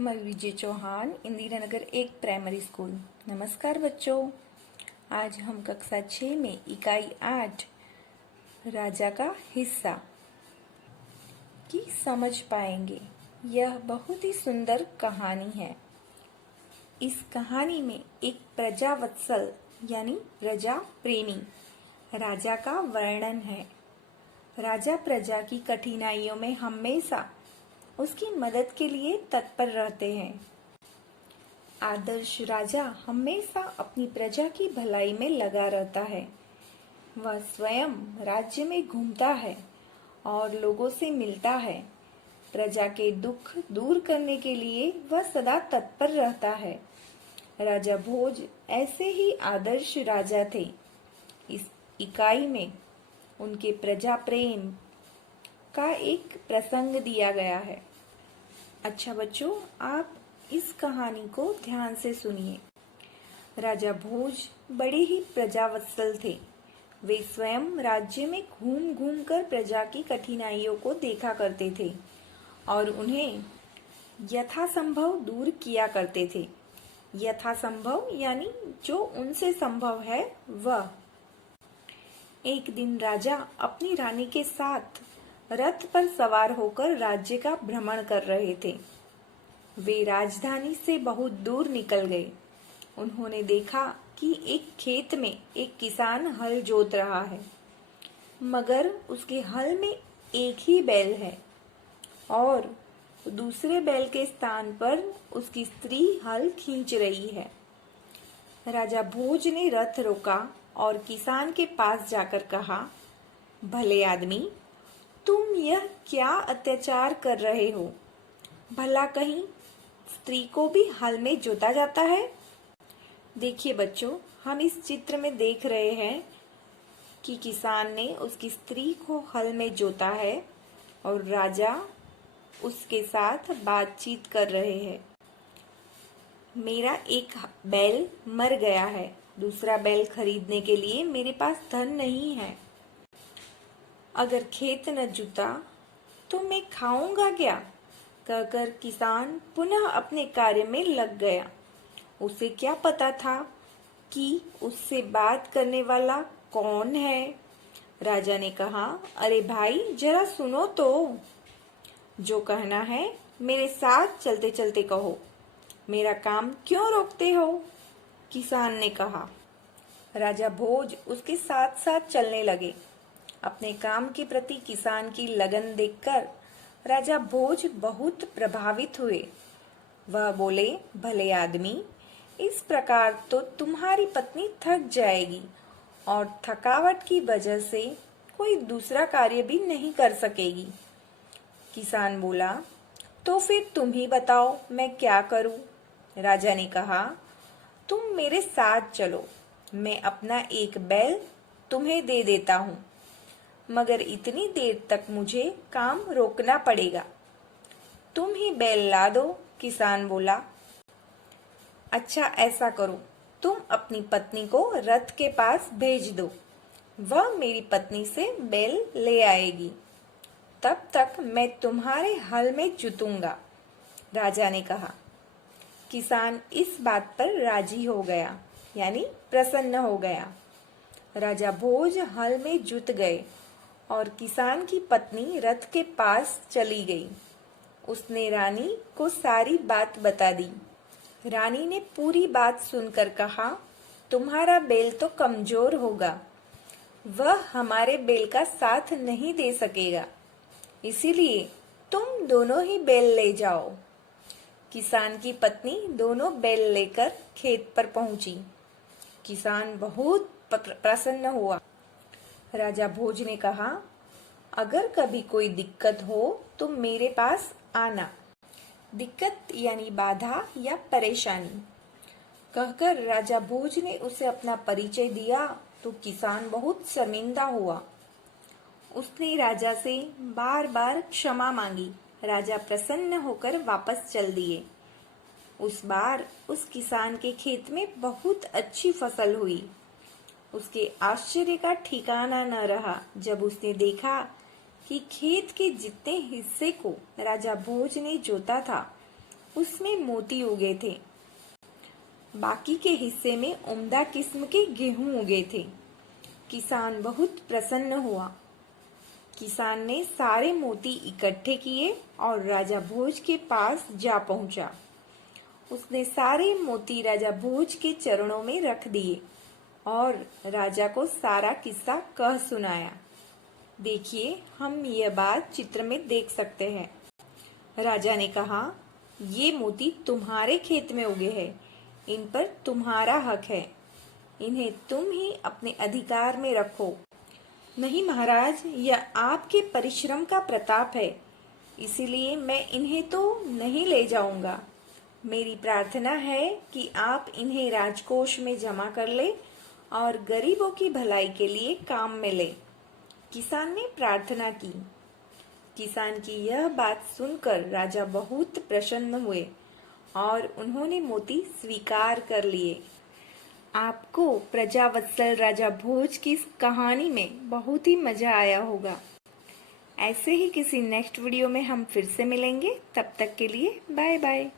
मैं विजय Chauhan, Indira Nagar 1 primary school. नमस्कार बच्चों, आज हम कक्षा 6 में इकाई 8 राजा का हिस्सा की समझ पाएंगे। यह बहुत ही सुंदर कहानी है। इस कहानी में एक प्रजावत्सल यानी प्रजा प्रेमी राजा का वर्णन है। राजा प्रजा की कठिनाइयों में हमेशा उसकी मदद के लिए तत्पर रहते हैं। आदर्श राजा हमेशा अपनी प्रजा की भलाई में लगा रहता है। वह स्वयं राज्य में घूमता है और लोगों से मिलता है। प्रजा के दुख दूर करने के लिए वह सदा तत्पर रहता है। राजा भोज ऐसे ही आदर्श राजा थे। इस इकाई में उनके प्रजा प्रेम का एक प्रसंग दिया गया है। अच्छा बच्चों, आप इस कहानी को ध्यान से सुनिए। राजा भोज बड़े ही प्रजावत्सल थे। वे स्वयं राज्य में घूम घूम कर प्रजा की कठिनाइयों को देखा करते थे और उन्हें यथासंभव दूर किया करते थे। यथासंभव यानी जो उनसे संभव है वह। एक दिन राजा अपनी रानी के साथ रथ पर सवार होकर राज्य का भ्रमण कर रहे थे। वे राजधानी से बहुत दूर निकल गए। उन्होंने देखा कि एक खेत में एक किसान हल जोत रहा है, मगर उसके हल में एक ही बैल है और दूसरे बैल के स्थान पर उसकी स्त्री हल खींच रही है। राजा भोज ने रथ रोका और किसान के पास जाकर कहा, भले आदमी, तुम यह क्या अत्याचार कर रहे हो? भला कहीं स्त्री को भी हल में जोता जाता है? देखिए बच्चों, हम इस चित्र में देख रहे हैं कि किसान ने उसकी स्त्री को हल में जोता है और राजा उसके साथ बातचीत कर रहे हैं। मेरा एक बैल मर गया है, दूसरा बैल खरीदने के लिए मेरे पास धन नहीं है। अगर खेत न जुता तो मैं खाऊंगा क्या? कहकर किसान पुनः अपने कार्य में लग गया। उसे क्या पता था कि उससे बात करने वाला कौन है। राजा ने कहा, अरे भाई, जरा सुनो तो। जो कहना है मेरे साथ चलते चलते कहो, मेरा काम क्यों रोकते हो? किसान ने कहा। राजा भोज उसके साथ साथ चलने लगे। अपने काम के प्रति किसान की लगन देखकर राजा भोज बहुत प्रभावित हुए। वह बोले, भले आदमी, इस प्रकार तो तुम्हारी पत्नी थक जाएगी और थकावट की वजह से कोई दूसरा कार्य भी नहीं कर सकेगी। किसान बोला, तो फिर तुम ही बताओ मैं क्या करूं? राजा ने कहा, तुम मेरे साथ चलो, मैं अपना एक बैल तुम्हें दे देता हूं, मगर इतनी देर तक मुझे काम रोकना पड़ेगा। तुम ही बैल ला दो। किसान बोला, अच्छा ऐसा करो, तुम अपनी पत्नी को रथ के पास भेज दो, वह मेरी पत्नी से बैल ले आएगी, तब तक मैं तुम्हारे हल में जुतूंगा। राजा ने कहा। किसान इस बात पर राजी हो गया, यानी प्रसन्न हो गया। राजा भोज हल में जुत गए और किसान की पत्नी रथ के पास चली गई। उसने रानी को सारी बात बता दी। रानी ने पूरी बात सुनकर कहा, तुम्हारा बैल तो कमजोर होगा, वह हमारे बैल का साथ नहीं दे सकेगा, इसीलिए तुम दोनों ही बैल ले जाओ। किसान की पत्नी दोनों बैल लेकर खेत पर पहुंची। किसान बहुत प्रसन्न हुआ। राजा भोज ने कहा, अगर कभी कोई दिक्कत हो तो मेरे पास आना। दिक्कत यानी बाधा या परेशानी। कहकर राजा भोज ने उसे अपना परिचय दिया तो किसान बहुत शर्मिंदा हुआ। उसने राजा से बार बार क्षमा मांगी। राजा प्रसन्न होकर वापस चल दिए। उस बार उस किसान के खेत में बहुत अच्छी फसल हुई। उसके आश्चर्य का ठिकाना न रहा जब उसने देखा कि खेत के जितने हिस्से को राजा भोज ने जोता था उसमें मोती उगे थे। बाकी के हिस्से में उम्दा किस्म के गेहूं उगे थे। किसान बहुत प्रसन्न हुआ। किसान ने सारे मोती इकट्ठे किए और राजा भोज के पास जा पहुंचा। उसने सारे मोती राजा भोज के चरणों में रख दिए और राजा को सारा किस्सा कह सुनाया। देखिए, हम यह बात चित्र में देख सकते हैं। राजा ने कहा, ये मोती तुम्हारे खेत में उगे हैं, इन पर तुम्हारा हक है, इन्हें तुम ही अपने अधिकार में रखो। नहीं महाराज, यह आपके परिश्रम का प्रताप है, इसीलिए मैं इन्हें तो नहीं ले जाऊंगा। मेरी प्रार्थना है कि आप इन्हें राजकोष में जमा कर ले और गरीबों की भलाई के लिए काम में ले। किसान ने प्रार्थना की। किसान की यह बात सुनकर राजा बहुत प्रसन्न हुए और उन्होंने मोती स्वीकार कर लिए। आपको प्रजावत्सल राजा भोज की इस कहानी में बहुत ही मजा आया होगा। ऐसे ही किसी नेक्स्ट वीडियो में हम फिर से मिलेंगे। तब तक के लिए बाय बाय।